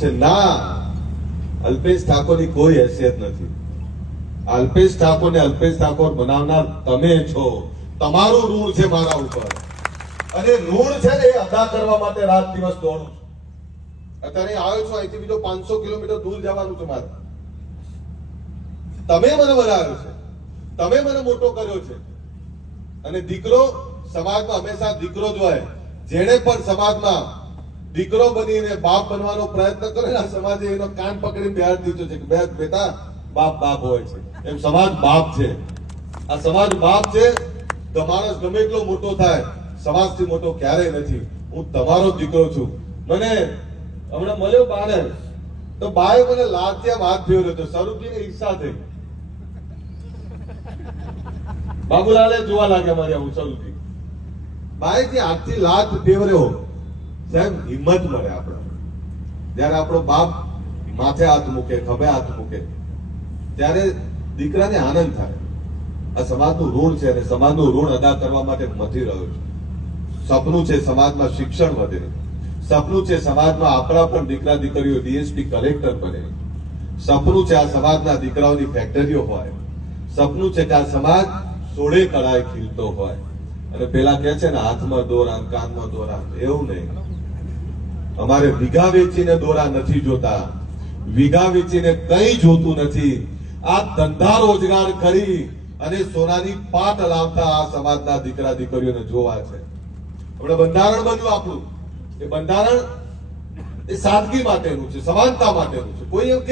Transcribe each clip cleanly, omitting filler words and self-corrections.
છે. ના, અલ્પેશ ઠાકોરની કોઈ હેસિયત નથી. અલ્પેશ ઠાકોરને અલ્પેશ ઠાકોર બનાવનાર તમે છો. તમારું ઋણ છે મારા ઉપર, અને ઋણ છે ને એ અદા કરવા માટે રાત દિવસ દોડું છું. અત્યારે આવ્યો છો, અહીંથી બીજો 500 કિલોમીટર દૂર જવાનું છે મારે. તમે મને બનાવ્યો છે, તમે મને મોટો કર્યો છે. અને દીકરો સમાજમાં હંમેશા દીકરો જ હોય. જેણે પણ સમાજમાં દીકરો બનીને બાપ બનવાનો પ્રયત્ન કરે ને, સમાજે એનો કાન પકડીને બેહાડી દીધો છે કે બેટા બાપ બાપ હોય છે. એમ સમાજ બાપ છે. આ સમાજ બાપ છે તો માણસ ગમે એટલો મોટો થાય, સમાજથી મોટો ક્યારેય નથી. હું તમારો દીકરો છું. મને હમણાં મળ્યો બાને, તો બાએ મને લાડથી આમ હાથ ફેરવ્યો હતો. સ્વરૂપજીની ઈચ્છા થઈ. બાબુલાલે જોવા લાગ્યા મારી હું સ્વરૂપજી. બાએ જે હાથથી લાડ ફેરવ્યો, સાહેબ હિંમત મળે આપણે. જયારે આપણો બાપ માથે હાથ મૂકે, ખભે હાથ મૂકે, ત્યારે દીકરાને આનંદ થાય. આ સમાજનું ઋણ છે અને સમાજનું ઋણ અદા કરવા માટે મથી રહ્યો છું. સપનું છે સમાજમાં શિક્ષણ વધે. સપનું છે સમાજમાં આપણા પણ દીકરા દીકરીઓ ડીએસપી કલેક્ટર બને. સપનું છે આ સમાજના દીકરાઓની ફેક્ટરીઓ હોય. સપનું છે કે આ સમાજ સોળે કળાએ ખીલતો હોય. અને પેલા કે છે ને હાથમાં દોરા, કાનમાં દોરા, એવું નહીં. અમારે વીઘા વેચીને દોરા નથી જોતા, વીઘા વેચીને કઈ જોતું નથી. આ ધંધા રોજગાર કરી અને સોનાની પાટ લાવતા આ સમાજના દીકરા દીકરીઓને જોવા છે. આપણે બંધારણ બન્યું આપણું, એ બંધારણ એ સાદગી માટેનું છે, સમાનતા માટેનું છે. કોઈ એમ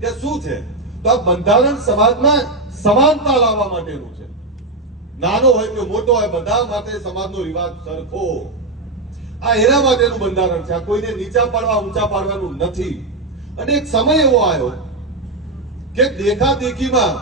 કે શું છે, તો આ બંધારણ સમાજમાં સમાનતા લાવવા માટેનું છે. નાનો હોય કે મોટો હોય, બધા માટે સમાજનો રિવાજ સરખો. આ એના માટેનું બંધારણ છે. આ કોઈને નીચા પાડવા ઊંચા પાડવાનું નથી. અને એક સમય એવો આવ્યો કે દેખાદેખીમાં